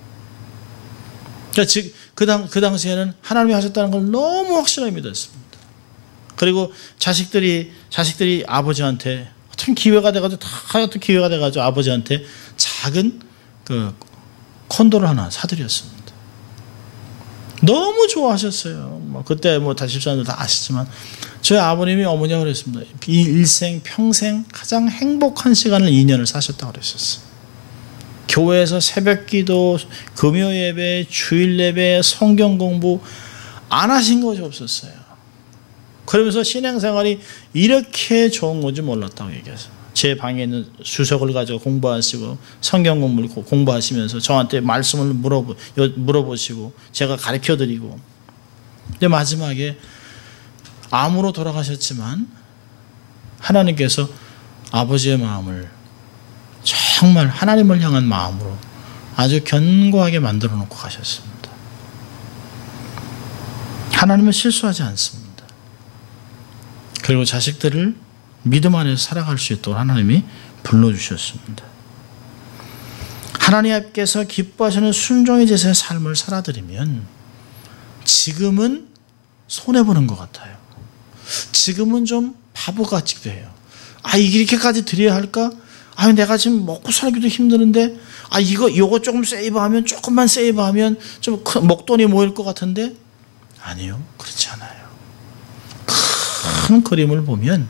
그러니까 그 당시에는 하나님이 하셨다는 걸 너무 확실하게 믿었습니다. 그리고 자식들이 아버지한테 어떤 기회가 돼가지고 아버지한테 작은 그 콘도를 하나 사드렸습니다. 너무 좋아하셨어요. 그때 다시 집사람들 다 아시지만 저희 아버님이 어머니가 그랬습니다. 이 일생 평생 가장 행복한 시간을 2년을 사셨다고 그러셨어요. 교회에서 새벽기도, 금요예배, 주일예배, 성경공부 안 하신 것이 없었어요. 그러면서 신앙생활이 이렇게 좋은 건지 몰랐다고 얘기했어요. 제 방에 있는 수석을 가지고 공부하시고 성경 공부를 공부하시면서 저한테 말씀을 물어보시고 제가 가르쳐드리고, 근데 마지막에 암으로 돌아가셨지만 하나님께서 아버지의 마음을 정말 하나님을 향한 마음으로 아주 견고하게 만들어 놓고 가셨습니다. 하나님은 실수하지 않습니다. 그리고 자식들을 믿음 안에서 살아갈 수 있도록 하나님이 불러주셨습니다. 하나님 앞께서 기뻐하시는 순종의 제사의 삶을 살아드리면 지금은 손해보는 것 같아요. 지금은 좀 바보 같기도 해요. 이렇게까지 드려야 할까? 내가 지금 먹고 살기도 힘드는데, 이거 조금 세이브하면, 조금만 세이브하면 좀 목돈이 모일 것 같은데, 아니요, 그렇지 않아요. 큰 그림을 보면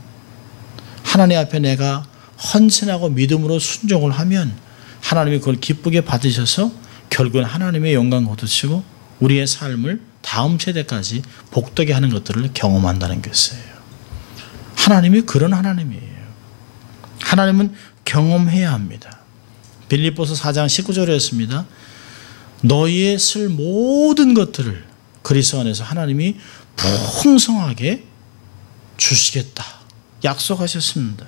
하나님 앞에 내가 헌신하고 믿음으로 순종을 하면 하나님이 그걸 기쁘게 받으셔서 결국은 하나님의 영광 거두시고 우리의 삶을 다음 세대까지 복되게 하는 것들을 경험한다는 것이에요. 하나님이 그런 하나님이에요. 하나님은 경험해야 합니다. 빌립보서 4장 19절에 했습니다. 너희의 쓸 모든 것들을 그리스도 안에서 하나님이 풍성하게 주시겠다 약속하셨습니다.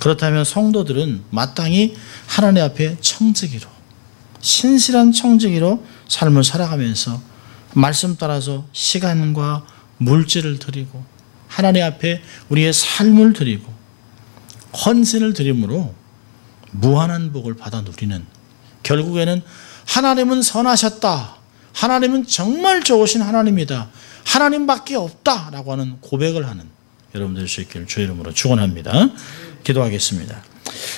그렇다면 성도들은 마땅히 하나님 앞에 청지기로, 신실한 청지기로 삶을 살아가면서 말씀 따라서 시간과 물질을 드리고 하나님 앞에 우리의 삶을 드리고 헌신을 드림으로 무한한 복을 받아 누리는, 결국에는 하나님은 선하셨다, 하나님은 정말 좋으신 하나님이다, 하나님밖에 없다라고 하는 고백을 하는 여러분들 될 수 있기를 주의 이름으로 축원합니다. 기도하겠습니다.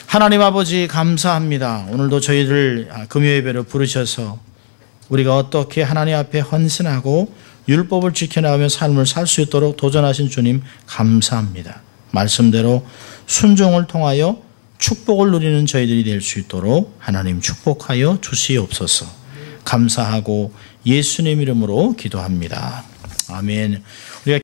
하나님 아버지 감사합니다. 오늘도 저희를 금요예배로 부르셔서 우리가 어떻게 하나님 앞에 헌신하고 율법을 지켜나가며 삶을 살 수 있도록 도전하신 주님 감사합니다. 말씀대로 순종을 통하여 축복을 누리는 저희들이 될 수 있도록 하나님 축복하여 주시옵소서. 감사하고 예수님 이름으로 기도합니다. 아멘.